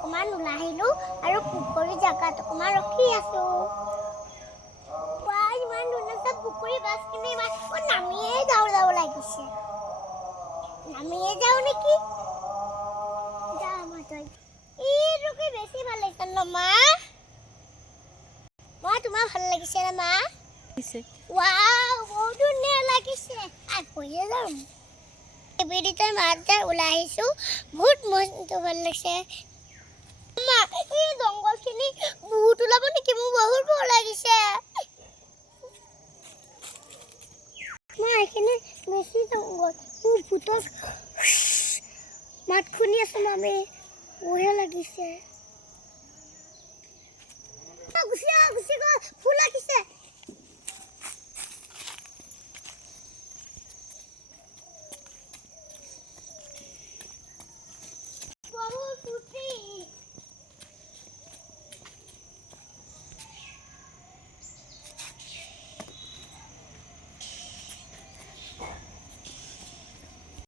অকমান ওলাই আহিলো আৰু পুখুৰী জাগাত অকমান ৰখি আছো। ইমান ধুনীয়া পুখুৰী মাছখিনি নামিয়ে যাওঁ লাগিছে। নামিয়ে যাওঁ নেকি? এইটোকে বেছি ভাল লাগিছে ন মা? তোমাৰ ভাল লাগিছে নে মা? বহুত ধুনীয়া লাগিছে। আগলৈয়ে যাম। এবিডিতৰ মাজত ওলাই আহিছো, বহুত মনটো ভাল লাগিছে। এই জংঘলখিনি ভূত ওলাব নেকি? মোৰ বহুত ভয় লাগিছে। এইখিনি বেছি জংঘল। ভূতৰ মাত শুনি আছো মামী, ভয়ে লাগিছে। গুচি গ'ল, ফুল লাগিছে।